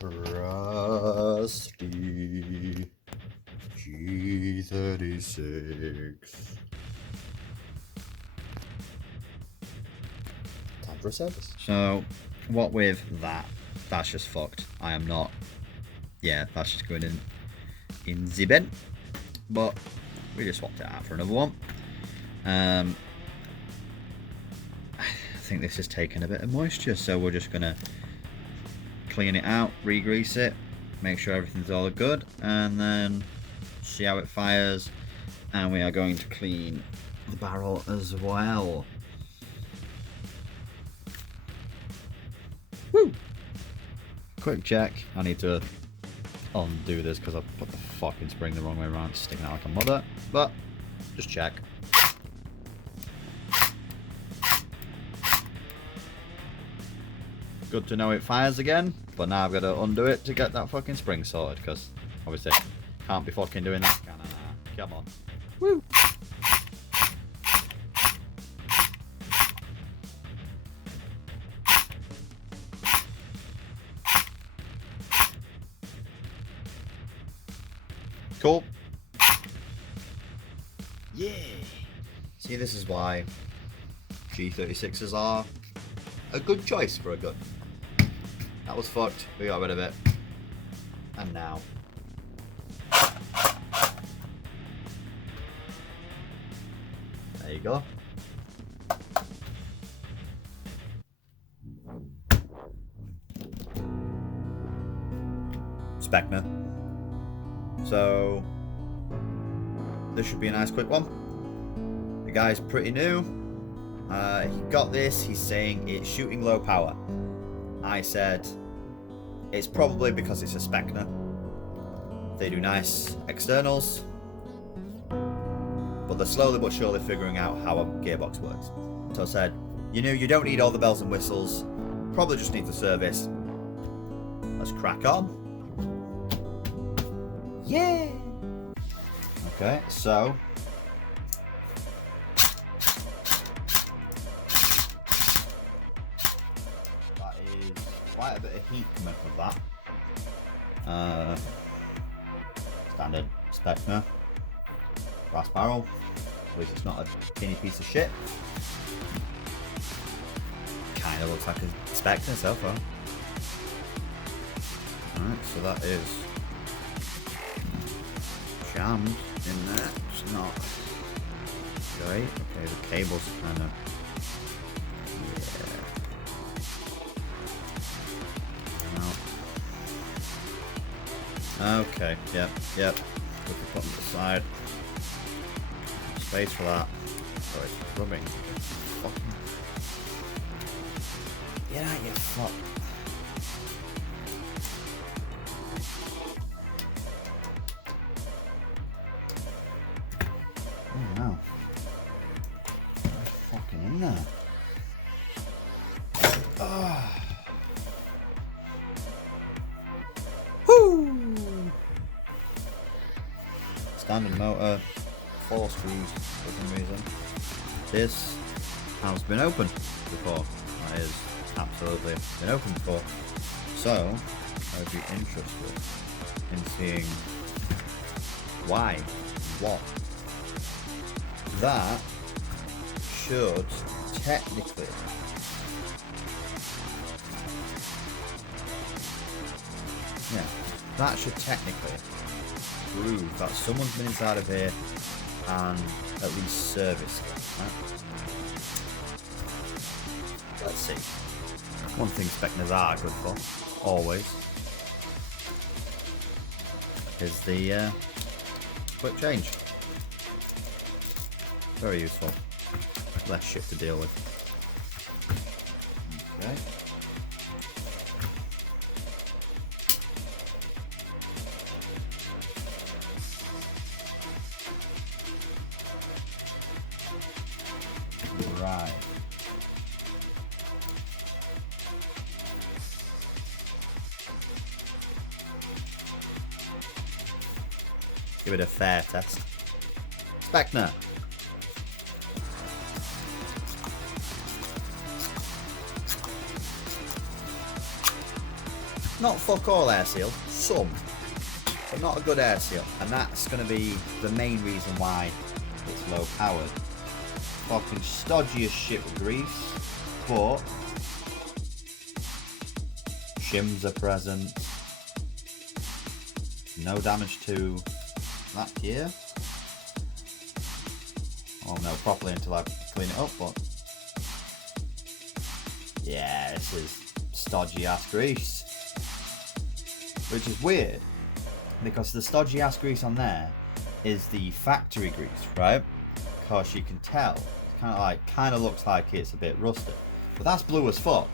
Crusty G36. Time for a service. So, what with that? That's just fucked. I am not. Yeah, that's just going in the bin. But we just swapped it out for another one. I think this has taken a bit of moisture, so we're just gonna clean it out, re-grease it, make sure everything's all good, and then see how it fires. And we are going to clean the barrel as well. Woo! Quick check. I need to undo this because I put the fucking spring the wrong way around. It's sticking out like a mother. But just check. Good to know it fires again. But now I've got to undo it to get that fucking spring sorted, because obviously can't be fucking doing that. Come on. Woo! Cool. Yeah. See, this is why G36s are a good choice for a gun. That was fucked. We got rid of it. And now. There you go. Specna. So this should be a nice quick one. The guy's pretty new. He got this. He's saying it's shooting low power. I said it's probably because it's a Specna. They do nice externals, but they're slowly but surely figuring out how a gearbox works. So I said, you know, you don't need all the bells and whistles. Probably just need the service. Let's crack on. Yeah. Okay, so that is quite a bit of heat coming from that. Standard Specna brass barrel. At least it's not a tinny piece of shit. Kind of looks like a Specna so far. Alright, so that is jammed in there. It's not great. Okay, the cable's kind of, yeah. Okay, yep. We can put them aside. Space for that. So it's rubbing. Fucking. Get out, you fuck. Oh no. They're fucking in there. Oh. Woo! Standard motor, 4 screws for some reason. This has been opened before. That is absolutely been opened before. So I would be interested in seeing why, what. That should technically prove that someone's been inside of here and at least serviced it, right? Let's see. One thing Specnas are good for, always, is the quick change. Very useful. Less shit to deal with. Okay. Right. Give it a fair test. Specna. Not fuck all air seal, some. But not a good air seal. And that's going to be the main reason why it's low powered. Fucking stodgy as shit with grease. But shims are present. No damage to that gear. Oh no, properly until I clean it up, but yeah, this is stodgy ass grease. Which is weird, because the stodgy ass grease on there is the factory grease, right? Because you can tell, it's kind of looks like it's a bit rusted, but that's blue as fuck.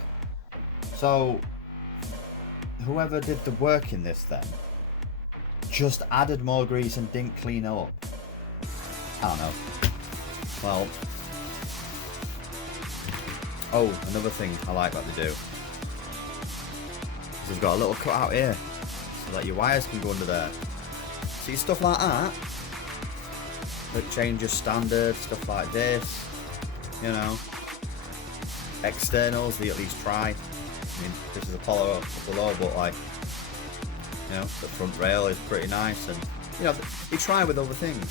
So whoever did the work in this then just added more grease and didn't clean it up. I don't know. Well, oh, another thing I like that they do is they've got a little cut out here so that your wires can go under there. See, stuff like that, that changes standard, stuff like this, you know, externals, they at least try. I mean, this is a Apollo below, but like, you know, the front rail is pretty nice, and you know, they try with other things,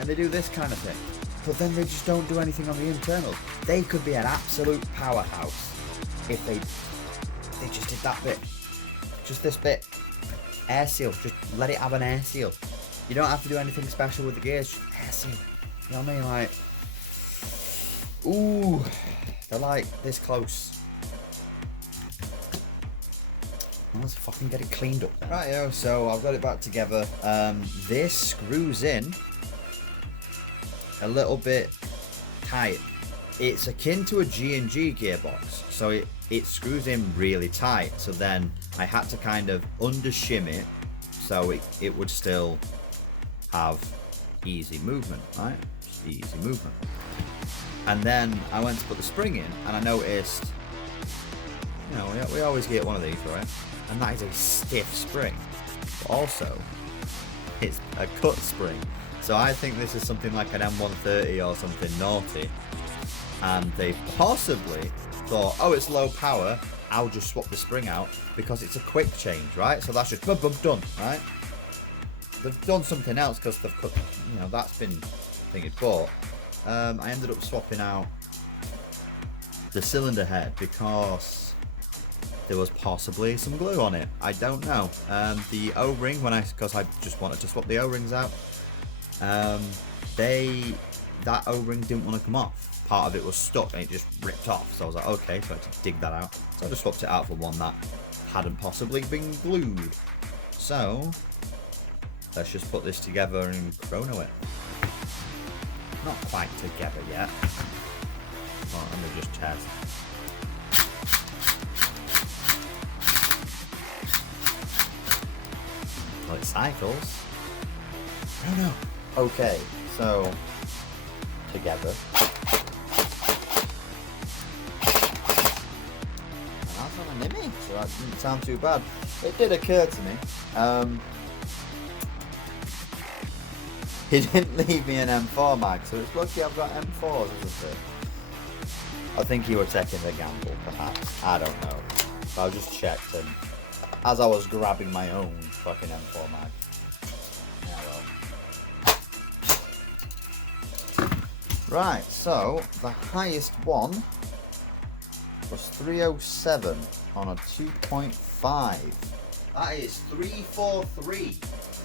and they do this kind of thing. But then they just don't do anything on the internals. They could be an absolute powerhouse if they just did that bit. Just this bit. Air seal. Just let it have an air seal. You don't have to do anything special with the gears. Just air seal. You know what I mean? Like, ooh, they're like this close. Let's fucking get it cleaned up then. Right, so I've got it back together. This screws in a little bit tight. It's akin to a G&G gearbox, so it screws in really tight. So then I had to kind of under-shim it so it would still have easy movement, right? Just easy movement. And then I went to put the spring in, and I noticed, you know, we always get one of these, right? And that is a stiff spring. But also, it's a cut spring. So I think this is something like an M130 or something naughty. And they possibly thought, oh, it's low power, I'll just swap the spring out because it's a quick change, right? So that's just boom, boom, done, right? They've done something else because they've cut, you know, that's been thinking. But I ended up swapping out the cylinder head because there was possibly some glue on it. I don't know. The O-ring, because I just wanted to swap the O-rings out, that O-ring didn't want to come off. Part of it was stuck and it just ripped off. So I was like, okay, so I had to dig that out. So I just swapped it out for one that hadn't possibly been glued. So let's just put this together and chrono it. Not quite together yet. Well, let me just test. Well, it cycles. I don't know. Okay, so together. And that's on a Nimmy, so that didn't sound too bad. It did occur to me. He didn't leave me an M4 mag, so it's lucky I've got M4s, isn't it? I think he were taking the gamble, perhaps. I don't know. So I just checked, and as I was grabbing my own fucking M4 mag. Right, so the highest one was 307 on a 2.5. That is 343.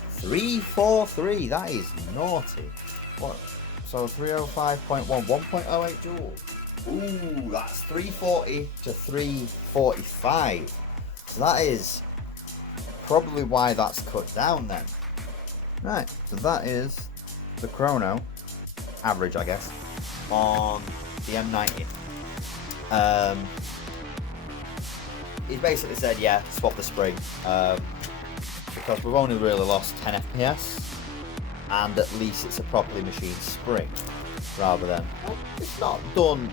343, that is naughty. What? So 305.1, 1.08 joules. Ooh, that's 340 to 345. So that is probably why that's cut down then. Right, so that is the chrono. Average, I guess, on the M90. He basically said, yeah, swap the spring, because we've only really lost 10 FPS, and at least it's a properly machined spring, rather than, well, it's not done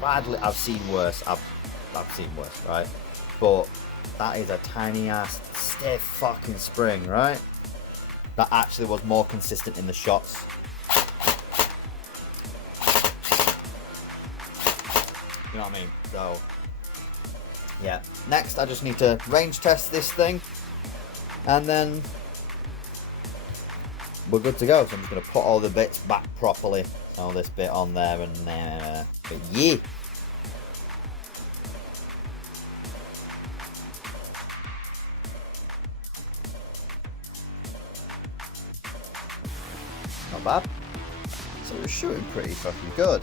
badly. I've seen worse, I've seen worse, right? But that is a tiny ass stiff fucking spring, right? That actually was more consistent in the shots. You know what I mean? So Yeah. Next, I just need to range test this thing, and then we're good to go. So I'm just going to put all the bits back properly. All this bit on there and there. But yeah. Not bad. So it was shooting pretty fucking good.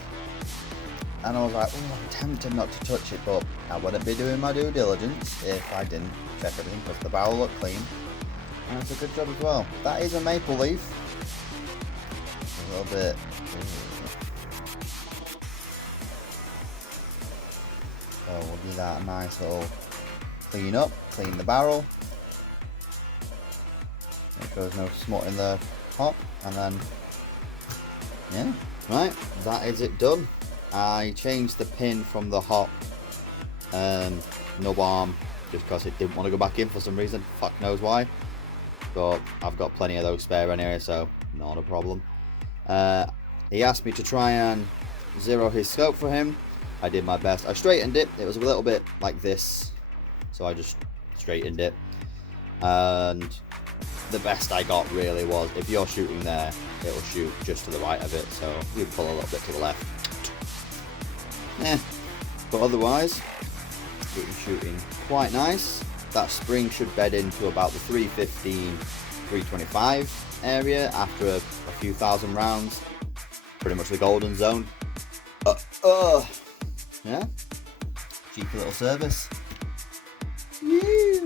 And I was like, oh, I'm tempted not to touch it, but I wouldn't be doing my due diligence if I didn't check everything, because the barrel looked clean. And it's a good job as well. That is a maple leaf. A little bit. So we'll do that a nice little clean up, clean the barrel. Make sure there's no smut in the top, and then, yeah, right, that is it done. I changed the pin from the hop nub arm just because it didn't want to go back in for some reason. Fuck knows why. But I've got plenty of those spare anyway, so not a problem. He asked me to try and zero his scope for him. I did my best. I straightened it. It was a little bit like this, so I just straightened it. And the best I got really was, if you're shooting there, it'll shoot just to the right of it, so you pull a little bit to the left. But otherwise, shooting quite nice. That spring should bed into about the 315, 325 area after a few thousand rounds. Pretty much the golden zone. Yeah, cheeky little service. Yeah.